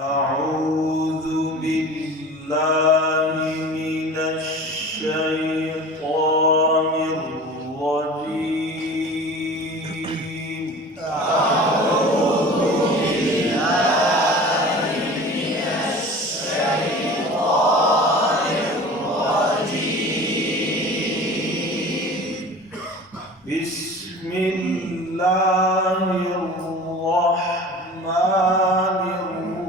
أعوذ بالله من الشيطان الرجيم. أعوذ بالله من الشيطان الرجيم. بسم الله الرحمن الرحيم.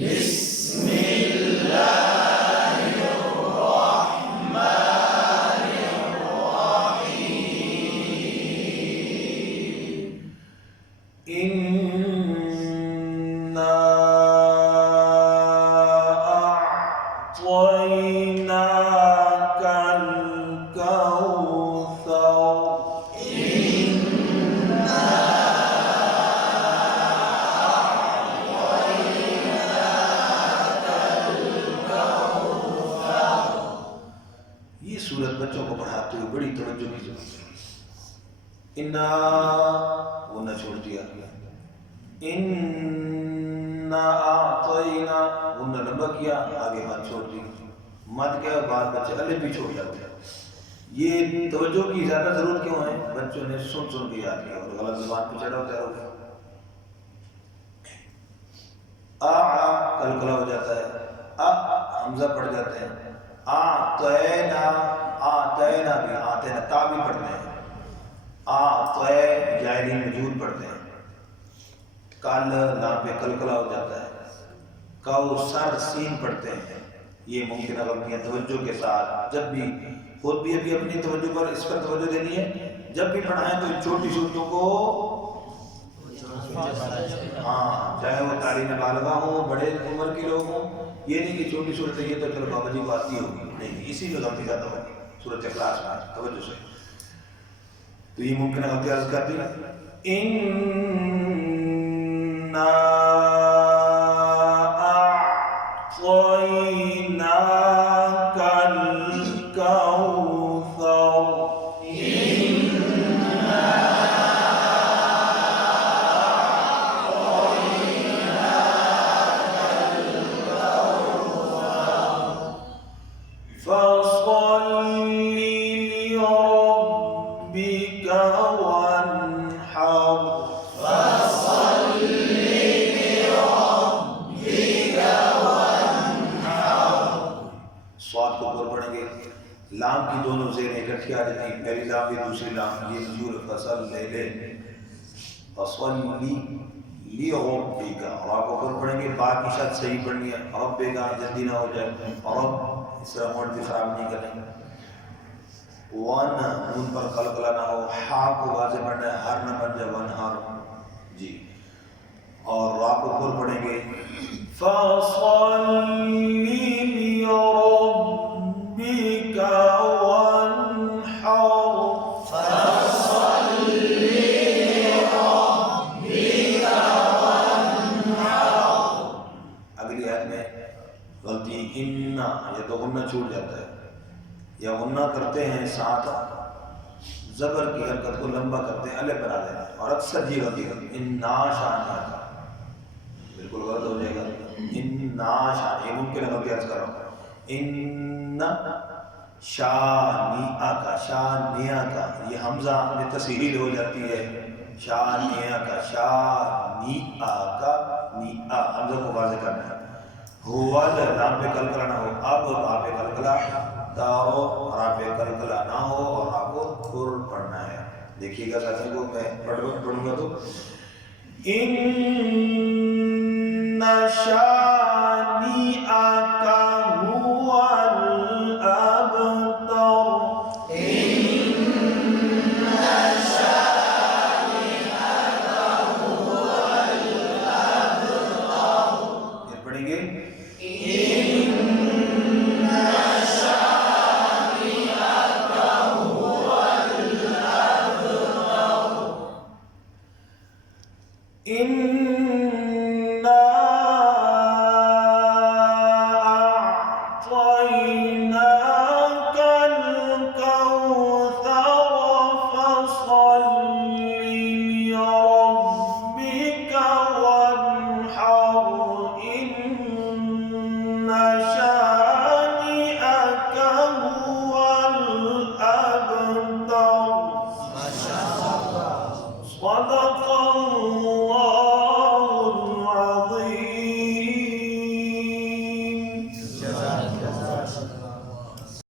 بسم الله الرحمن الرحيم. إنا أعطيناك الكوثر. ये सूरत बच्चों को पढ़ाते हुए बड़ी तवज्जो की जरूरत है। इन्ना वो न छोड़ दिया, इन्ना आतैना वो न लंबा किया, आगे मत छोड़ दी, मत क्या बात बच्चे अल्ले भी छोड़ जाते हैं। ये तवज्जो की ज्यादा जरूरत क्यों है? बच्चों ने सुन सुन के याद किया और गलत जुबान पे चढ़ा होता है। आ कलकला हो जाता है, आ हमजा पड़ जाते हैं, आतैना आतैना भी आतैना ता भी पढ़ते हैं, आतै जायरीन मजूद पढ़ते हैं, कल लाम पे कलकला हो जाता है, कौसर सीन पढ़ते हैं। ये मुमकिन गलतियां तवज्जो के साथ जब भी खुद भी अभी अपनी तवज्जो पर इस पर तवज्जो देनी है। जब भी पढ़ाएं तो इन छोटी सूरतों को हाँ, चाहे वो तारीम बालगा हो, बड़े उम्र के लोग हों, ये नहीं कि छोटी सूरत है ये तो चलो बाबा जी को आती होगी, नहीं, इसी में गलती ज्यादा होगी सूरत इखलास में तवज्जो से। तो ये मुमकिन गलती अर्ज करती इन्ना अअतैनाकल कौसर। فصل لربك وانحر. فصل لربك وانحر. स्वाद को ऊपर पढ़ेंगे, लाम की दोनों ज़ेरें इकट्ठी आ जाती हैं, पहली लाम की दूसरी लाम, ये मजूर फसल ले ले। फसल्ली ली रब्बिका, रा को ऊपर पढ़ेंगे, बा की शायद सही पढ़नी है, रब्बिका जल्दी ना हो जाए, रब इसका मोड भी खराब नहीं करेंगे। वन नून पर कलकला ना हो, हा को वाज़े पढ़ना है, हर ना बन जाए, वन हर जी। और रा को ऊपर पढ़ेंगे, फसल्ली लिरब्बिक वन्हर। فصل لربك وانحر. अगली आयत में गलती इन्ना, ये तो गुन्ना छूट जाता है, या गुन्ना करते हैं साथ जबर की हरकत को लंबा करते हैं, अलग बना देना, और अक्सर ये गलती करते हैं इन्ना शान आता, बिल्कुल गलत हो जाएगा। इन्ना शान, ये मुमकिन है गलती अर्ज करो, इन्ना शानिया का, शानिया का, ये हमजा में तस्हील हो जाती है, शानिया का, शानिया का, निया हमजा को वाज़े करना है। हुआ लाम पे कलकला ना हो, अब रा पे कलकला दाओ, रा पे कलकला ना हो और रा को खुर पढ़ना है। देखिएगा साथियों को मैं पढ़ूंगा तो इन्ना